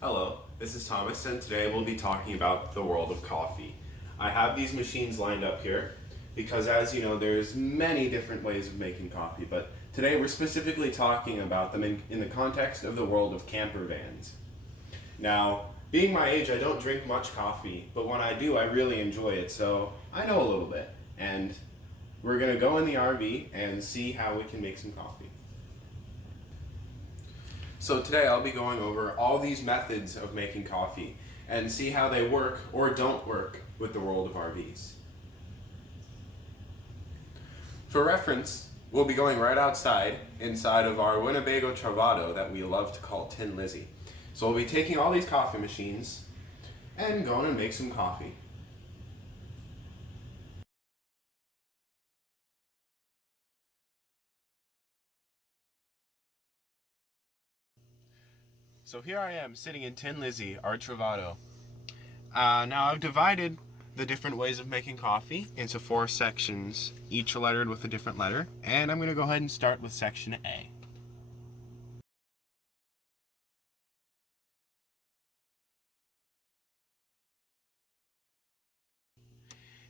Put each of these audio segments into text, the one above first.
Hello, this is Thomas, and today we'll be talking about the world of coffee. I have these machines lined up here because, as you know, there's many different ways of making coffee, but today we're specifically talking about them in the context of the world of camper vans. Now, being my age, I don't drink much coffee, but when I do, I really enjoy it, so I know a little bit. And we're gonna go in the RV and see how we can make some coffee. So today I'll be going over all these methods of making coffee and see how they work or don't work with the world of RVs. For reference, we'll be going right outside inside of our Winnebago Travato that we love to call Tin Lizzie. So we'll be taking all these coffee machines and going to make some coffee. So here I am sitting in Tin Lizzie, our Travato. Now I've divided the different ways of making coffee into 4 sections, each lettered with a different letter, and I'm going to go ahead and start with section A.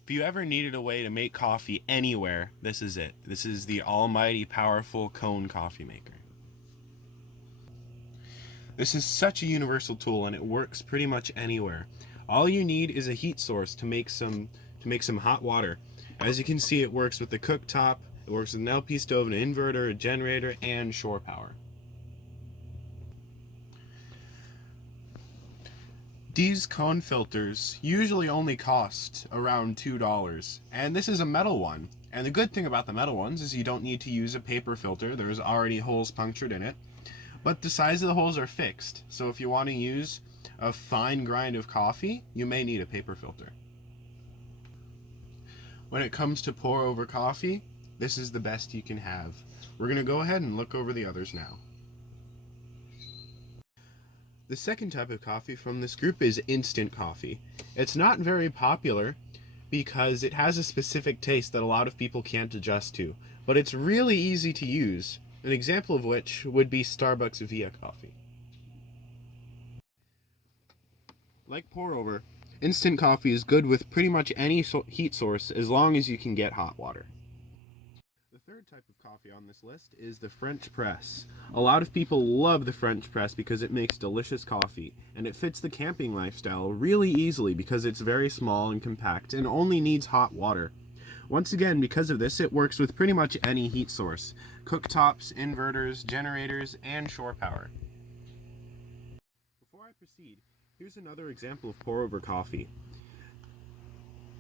If you ever needed a way to make coffee anywhere, this is it. This is the almighty powerful cone coffee maker. This is such a universal tool and it works pretty much anywhere. All you need is a heat source to make some hot water. As you can see, it works with the cooktop, it works with an LP stove, an inverter, a generator, and shore power. These cone filters usually only cost around $2, and this is a metal one. And the good thing about the metal ones is you don't need to use a paper filter. There's already holes punctured in it. But the size of the holes are fixed, so if you want to use a fine grind of coffee, you may need a paper filter. When it comes to pour over coffee, this is the best you can have. We're going to go ahead and look over the others now. The second type of coffee from this group is instant coffee. It's not very popular because it has a specific taste that a lot of people can't adjust to, but it's really easy to use. An example of which would be Starbucks Via Coffee. Like pour over, instant coffee is good with pretty much any heat source as long as you can get hot water. The third type of coffee on this list is the French press. A lot of people love the French press because it makes delicious coffee, and it fits the camping lifestyle really easily because it's very small and compact and only needs hot water. Once again, because of this, it works with pretty much any heat source: cooktops, inverters, generators, and shore power. Before I proceed, here's another example of pour over coffee.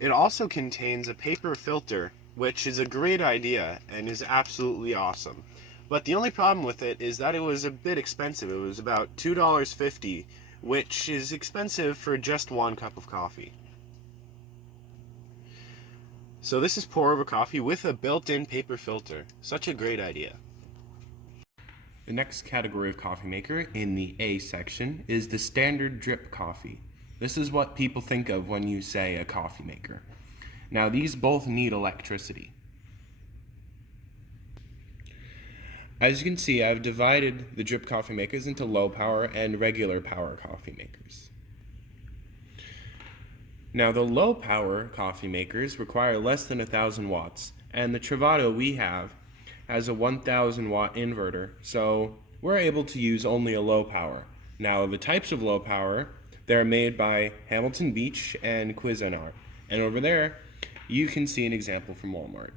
It also contains a paper filter, which is a great idea and is absolutely awesome. But the only problem with it is that it was a bit expensive. It was about $2.50, which is expensive for just 1 cup of coffee. So this is pour over coffee with a built-in paper filter. Such a great idea. The next category of coffee maker in the A section is the standard drip coffee. This is what people think of when you say a coffee maker. Now these both need electricity. As you can see, I've divided the drip coffee makers into low power and regular power coffee makers. Now the low power coffee makers require less than 1,000 watts, and the Travato we have has a 1,000 watt inverter, so we're able to use only a low power. Now the types of low power, they're made by Hamilton Beach and Cuisinart, and over there you can see an example from Walmart.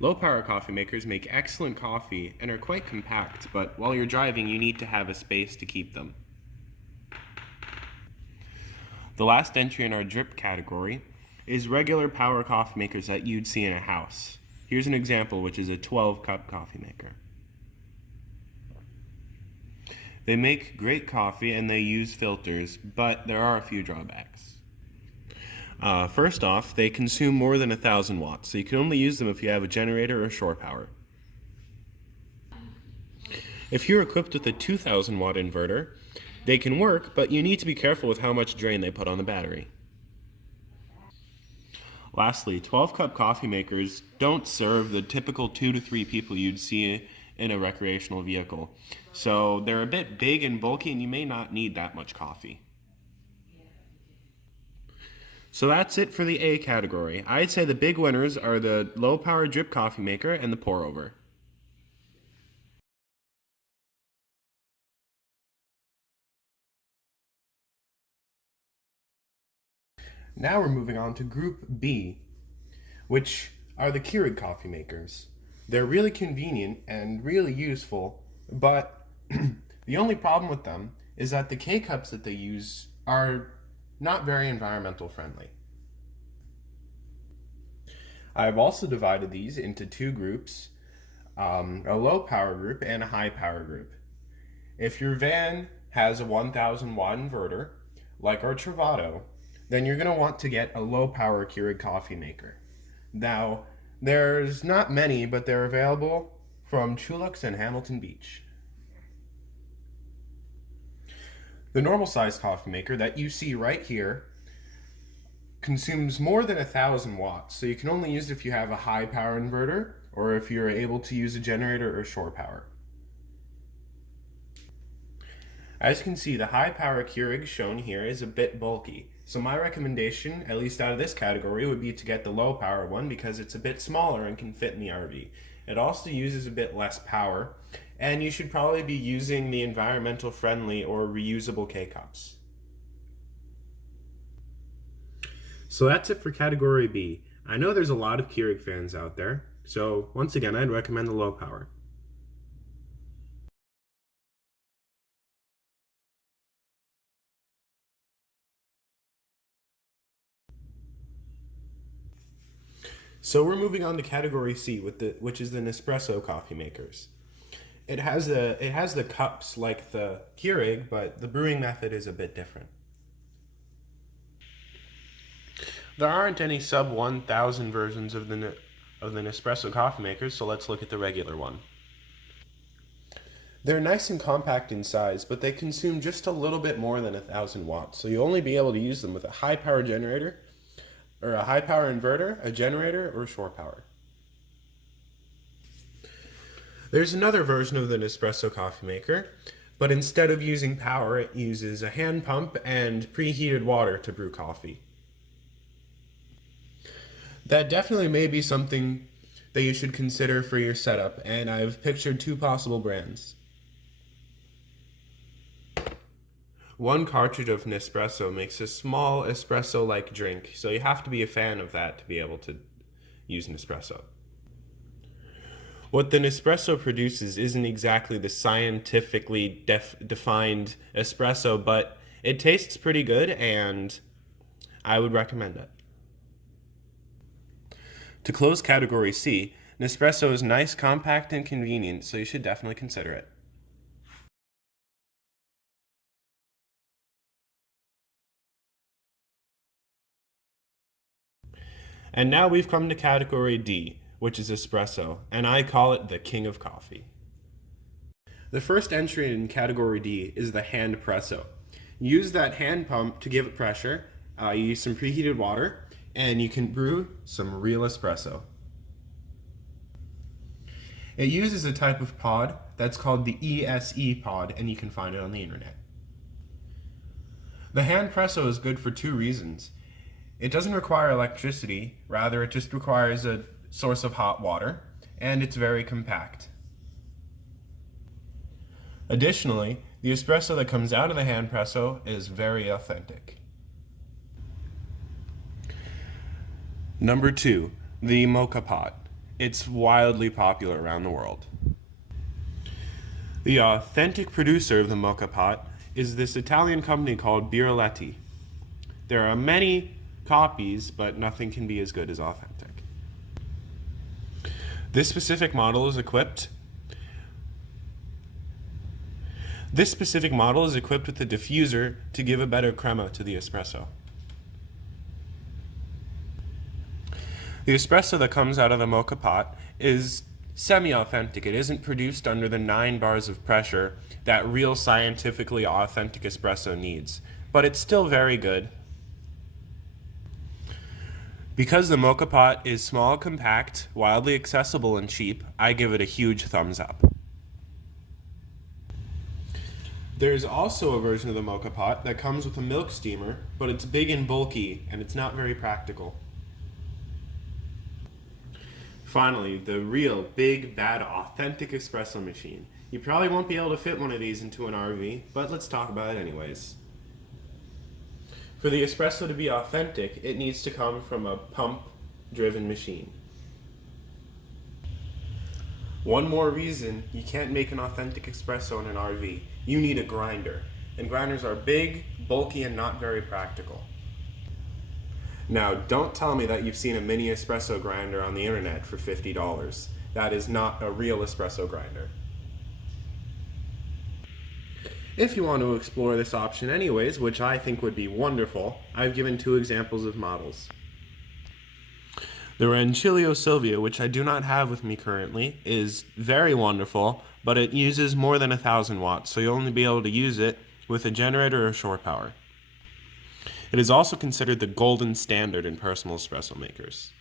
Low power coffee makers make excellent coffee and are quite compact, but while you're driving you need to have a space to keep them. The last entry in our drip category is regular power coffee makers that you'd see in a house. Here's an example, which is a 12-cup coffee maker. They make great coffee and they use filters, but there are a few drawbacks. First off, they consume more than 1,000 watts, so you can only use them if you have a generator or shore power. If you're equipped with a 2,000 watt inverter, they can work, but you need to be careful with how much drain they put on the battery. Lastly, 12-cup coffee makers don't serve the typical 2 to 3 people you'd see in a recreational vehicle. So they're a bit big and bulky, and you may not need that much coffee. So that's it for the A category. I'd say the big winners are the low power drip coffee maker and the pour over. Now we're moving on to Group B, which are the Keurig coffee makers. They're really convenient and really useful, but the only problem with them is that the K cups that they use are not very environmental friendly. I've also divided these into two groups, a low power group and a high power group. If your van has a 1000 watt inverter, like our Travato, then you're going to want to get a low power Keurig coffee maker. Now, there's not many, but they're available from Chulux and Hamilton Beach. The normal size coffee maker that you see right here consumes more than 1000 watts, so you can only use it if you have a high power inverter or if you're able to use a generator or shore power. As you can see, the high power Keurig shown here is a bit bulky, so my recommendation, at least out of this category, would be to get the low power one because it's a bit smaller and can fit in the RV. It also uses a bit less power, and you should probably be using the environmental friendly or reusable K-Cups. So that's it for category B. I know there's a lot of Keurig fans out there, so once again, I'd recommend the low power. So we're moving on to category C, which is the Nespresso coffee makers. It has the cups like the Keurig, but the brewing method is a bit different. There aren't any sub 1000 versions of the Nespresso coffee makers, so let's look at the regular one. They're nice and compact in size, but they consume just a little bit more than 1000 watts, so you'll only be able to use them with a high power generator, or a high power inverter, a generator, or shore power. There's another version of the Nespresso coffee maker, but instead of using power, it uses a hand pump and preheated water to brew coffee. That definitely may be something that you should consider for your setup, and I've pictured two possible brands. One cartridge of Nespresso makes a small espresso-like drink, so you have to be a fan of that to be able to use Nespresso. What the Nespresso produces isn't exactly the scientifically defined espresso, but it tastes pretty good, and I would recommend it. To close category C, Nespresso is nice, compact, and convenient, so you should definitely consider it. And now we've come to category D, which is espresso, and I call it the king of coffee. The first entry in category D is the hand presso. Use that hand pump to give it pressure, you use some preheated water, and you can brew some real espresso. It uses a type of pod that's called the ESE pod, and you can find it on the internet. The hand presso is good for two reasons. It doesn't require electricity, rather it just requires a source of hot water, and it's very compact. Additionally, the espresso that comes out of the hand presso is very authentic. Number 2, the Mocka Pot. It's wildly popular around the world. The authentic producer of the Mocka Pot is this Italian company called Biraletti. There are many copies, but nothing can be as good as authentic. This specific model is equipped with a diffuser to give a better crema to the espresso. The espresso that comes out of the Mocka Pot is semi-authentic. It isn't produced under the 9 bars of pressure that real scientifically authentic espresso needs, but it's still very good. Because the Mocka Pot is small, compact, wildly accessible, and cheap, I give it a huge thumbs up. There's also a version of the Mocka Pot that comes with a milk steamer, but it's big and bulky, and it's not very practical. Finally, the real, big, bad, authentic espresso machine. You probably won't be able to fit one of these into an RV, but let's talk about it anyways. For the espresso to be authentic, it needs to come from a pump-driven machine. One more reason you can't make an authentic espresso in an RV. You need a grinder. And grinders are big, bulky, and not very practical. Now, don't tell me that you've seen a mini espresso grinder on the internet for $50. That is not a real espresso grinder. If you want to explore this option anyways, which I think would be wonderful, I've given 2 examples of models. The Rancilio Silvia, which I do not have with me currently, is very wonderful, but it uses more than 1,000 watts, so you'll only be able to use it with a generator or shore power. It is also considered the golden standard in personal espresso makers.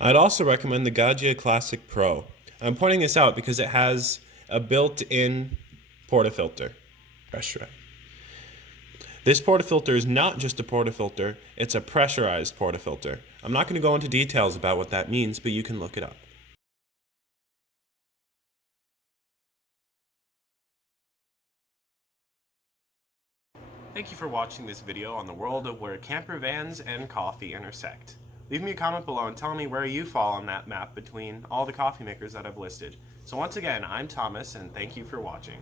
I'd also recommend the Gaggia Classic Pro. I'm pointing this out because it has a built-in portafilter. This portafilter is not just a portafilter, it's a pressurized portafilter. I'm not going to go into details about what that means, but you can look it up. Thank you for watching this video on the world of where camper vans and coffee intersect. Leave me a comment below and tell me where you fall on that map between all the coffee makers that I've listed. So once again, I'm Thomas, and thank you for watching.